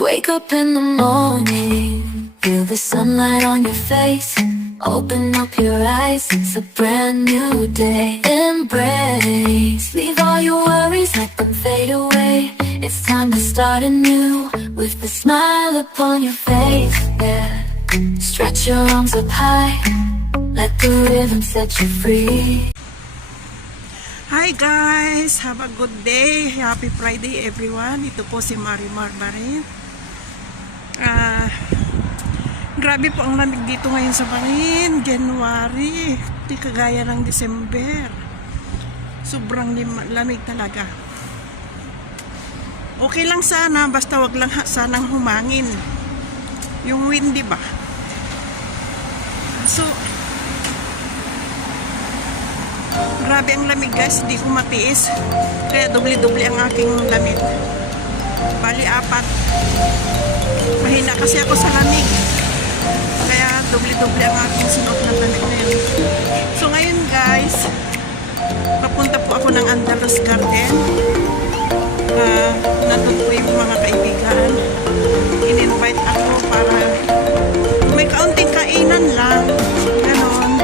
Wake up in the morning, feel the sunlight on your face. Open up your eyes, it's a brand new day. Embrace, leave all your worries, let them fade away. It's time to start anew, with a smile upon your face, yeah. Stretch your arms up high, let the rhythm set you free. Hi guys! Have a good day! Happy Friday everyone! Ito po si Marimar Barin. Grabe po ang lamig dito ngayon sa Barin. January. Di kagaya ng December. Sobrang lamig talaga. Okay lang sana, basta wag lang sanang humangin. Yung wind, di ba? So, grabe ang lamig guys, hindi ko matiis. Kaya doble-doble ang aking lamig. Bali 4. Mahina kasi ako sa lamig. Kaya doble-doble ang aking sinuot ng lamig na yun. So ngayon guys, papunta po ako ng Andalus Garden. Nandun po yung mga kaibigan. In-invite ako para may kaunting kainan lang. Ganon.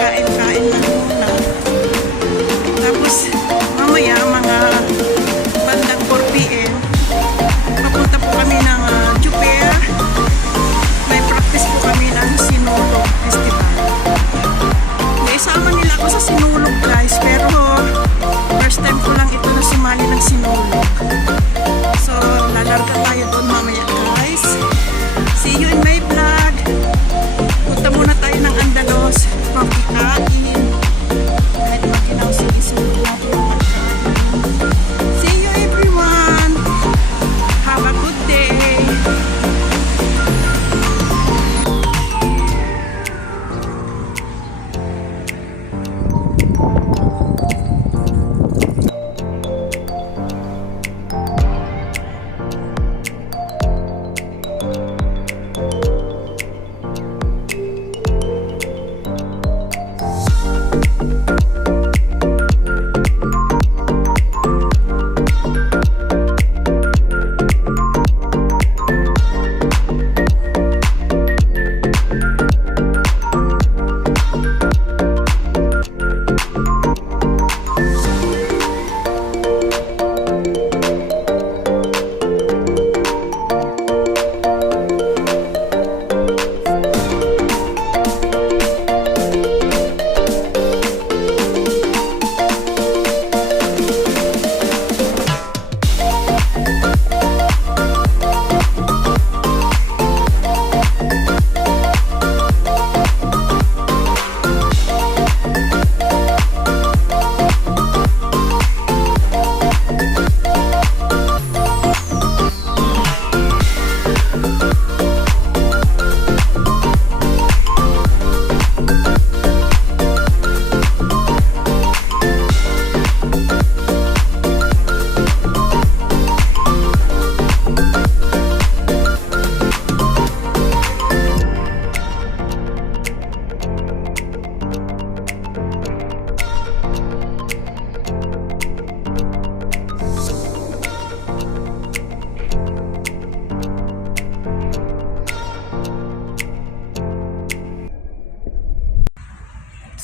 Kain-kain lang muna. Tapos mamaya mga bandang 4 PM papunta po kami ng Jupiter. May practice po kami ng Sinulog Festival. Naisama nila ako sa Sinulog guys, pero first time ko lang ito na sumali ng Sinulog. So lalarga tayo doon mamaya guys. See you in my vlog. Punta muna tayo ng Andalos, pagkikain. Kahit maginaw sa Sinulog natin ang pagkain. See you everyone. Have a good day.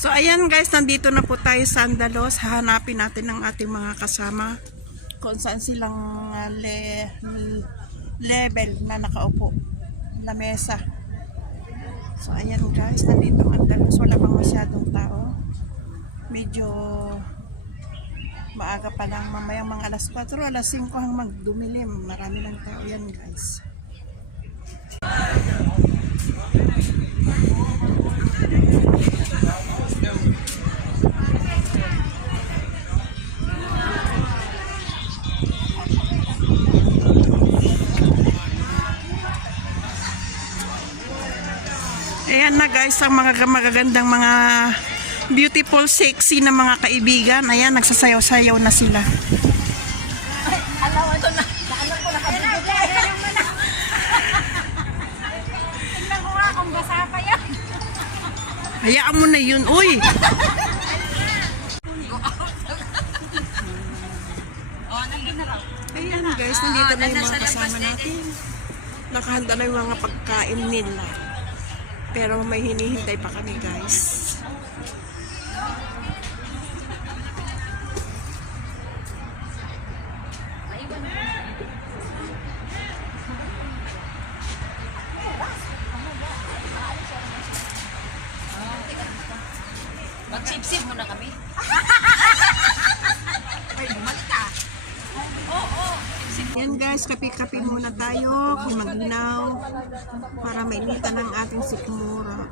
So ayan guys, nandito na po tayo sa Andalos. Hahanapin natin ang ating mga kasama kung saan silang level na nakaupo na mesa. So ayan guys, nandito ang Andalos. Wala pang masyadong tao. Medyo maaga pa lang, mamayang mga alas 4, alas 5 hanggang magdumilim. Marami lang tao yan guys. Ayan na guys, ang mga magagandang mga beautiful, sexy na mga kaibigan. Ayan, nagsasayaw-sayaw na sila. Alam mo ito na. Alam ko na tingnan ko nga kung basa pa yan. Hayaan mo na yun, uy! Ayan guys, nandito na yung mga kasama natin. Nakahanda na yung mga pagkain nila. Pero may hinihintay pa kami guys. Mag-sip-sip muna kami. Yan guys, kape-kape muna tayo kung maglinaw para mainitan ang ating sikmura.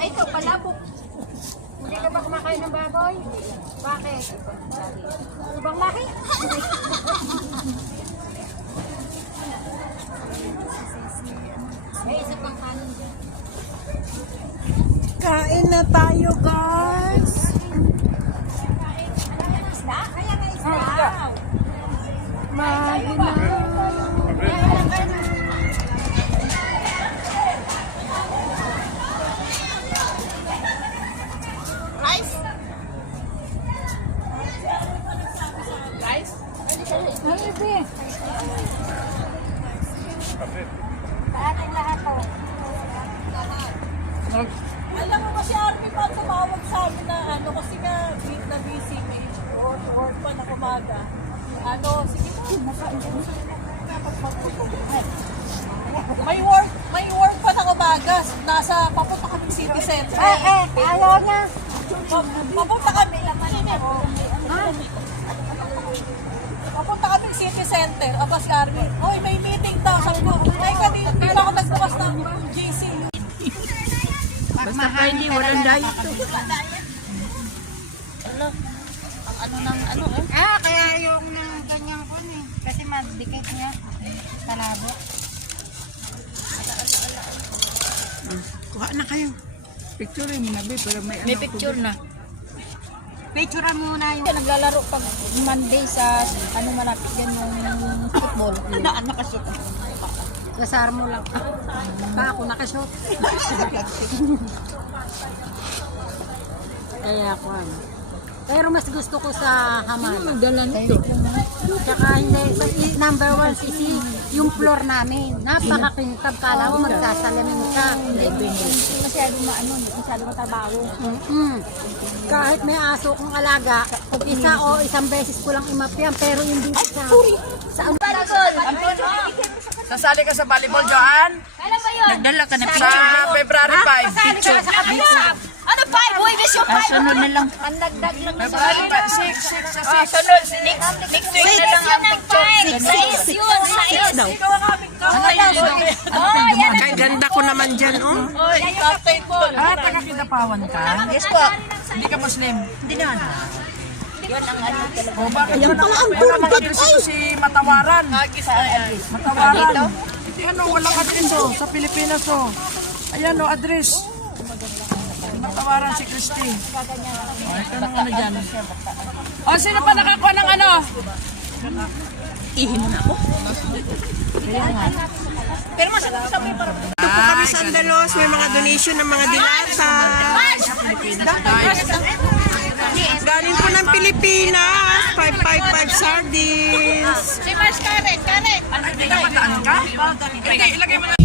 Ito, palabok. Hindi ka ba kumakain ng baboy? Bakit? Ibang laki? Isa pang kanin dyan. Kain na tayo guys. Kaya nga isda. Maginaw. Alam mo kasi Army pa tumawag sa amin na ano kasi nga week na busy may work pa na kumaga. Ano, sige po, may work pa na kumaga. Nasa papunta kami city center. Ayaw niya. Papunta kami Papunta kami city center. Abas Army. Oy, may meeting daw. Sabi ko, ay kanina di pa ako nagbukas ng JC. Basta pa hindi walang diet to. Kaya yung ng kanyang kun eh. Kasi madikit niya. Talabo. Kuha na kayo. Picture mo na para may Picture na. Picturean muna yung naglalaro pag Monday sa ano malapit yan yung football. Ano nakashoot? Kasar mo lang. Pa ako nakashot. Kaya ako ano. Pero mas gusto ko sa Hamala. Dala nito. Tsaka hindi, number 1 sisi, yung floor namin. Napakakintab, kala mo magsasalamin ka. Masyado masyado matrabaho. Kahit may aso kong alaga, isa o isang beses ko lang imapyan, pero hindi sa... Sa Sasali ka sa volleyball, Joanne? Kailan ba yun? Nagdala ka na picture. Sa February 5. Picture. Ano 5? Uy, guys yung 5. Sunod na lang. Ang nagdag lang sa February 5. 6 sa 6. Sunod. Next week na lang ang picture. 6 yun, 6. Ano yun? Kay ganda ko naman dyan, oh. Oy, captain po. Taga-Kinapawan ka? Yes po. Hindi ka Muslim? Hindi na. Yun ang ano talaga. O bakit yun pala ang kurbat ay? Si Matawaran. Matawaran. Hindi ano, walang address oh, sa Pilipinas oh. Ayan oh, address. Matawaran si Christy. O, ito nang ano dyan. O, sino pa nakakuha ng ano? Ihin na ako. Pero masarap sa may parang. po kami sa Andalos. May mga donation ng mga dilata. Galing po ng Pilipinas. 555 sardines. Si Mars Karen. Hindi ka mataan ka? Hindi, ilagay mo na.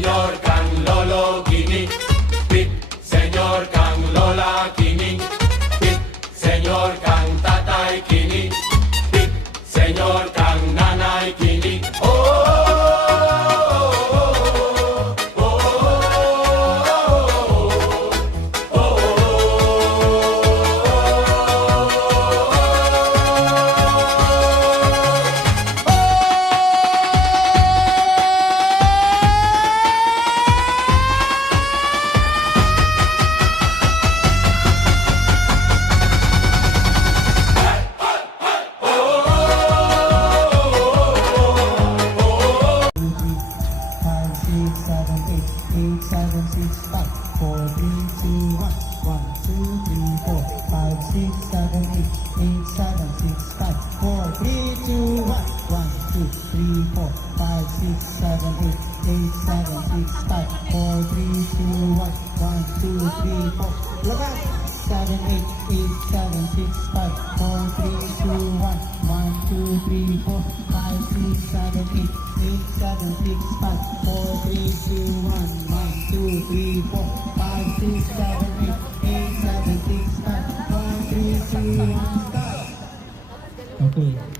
Señor Kang Lolo Kini, Pit, Señor Kang Lola Kini, Pit, Señor Kang Tatay Kini, Pit, Señor Kang Nanay Kini. Oh, oh, oh, oh, oh,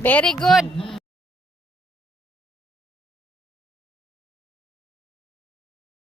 Very good.